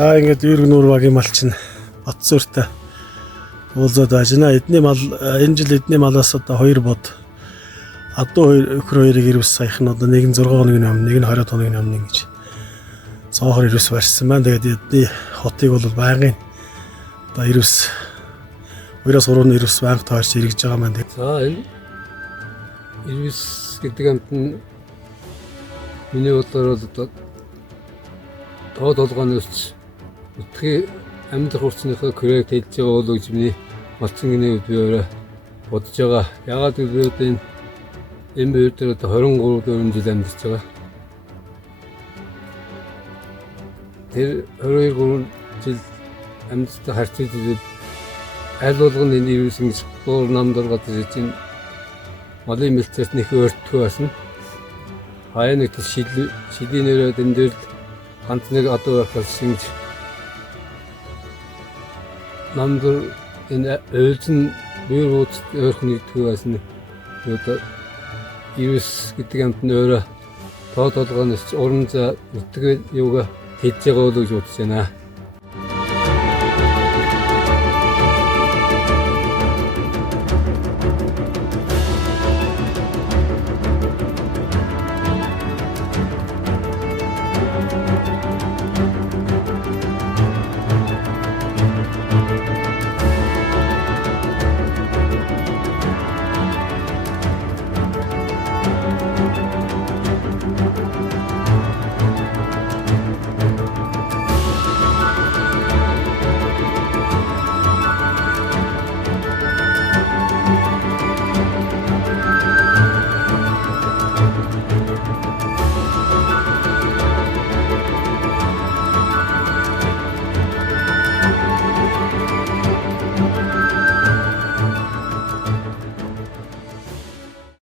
За ингээд Юрген Нурбагийн мал чинь Батсууртай уулзаад байна. Эдний мал энэ жил эдний малаас одоо 2 бод адуу өхөр хоёрыг ирвс саяхан одоо нэг нь 6 хоногийн өмнө, нэг нь 20 хоногийн өмнө ингэж цоохор ирвс барьсан байна. Тэгээд эдний хотыг бол байнгын одоо ирвс 2-3 ирвс байнга таарч иргэж байгаа маань. За энэ ирвс гэдэг амт нь миний бодлоор бол одоо тоо толгоноос өтгий амьд хурцныхаа күрээг тэлж байгаа болов гэж миний малчингийн хувьд би өөрөө бодож байгаа. Яагаад гэвэл энэ бие дээр одоо 23 жил амьдарч байгаа. Тэр 22 жил амьдтай харьцаж үзвэл аль болгоны энэ ирвс ингэж дуур намдор гадар чинь малын мэлцээс нэг өөртгөө басна. Хаяа нэг шилийн нэрээ энэ дээр ганц нэг адуу байхаас шинж намдор энэ ойлцон бие ууц өөрх нэгдгөө басна. Одоо ирвс гэдэг амт нь өөрөө тоо толгоноос уран за өтгөө юугаа хэлж байгаа болов гэж бодож байна.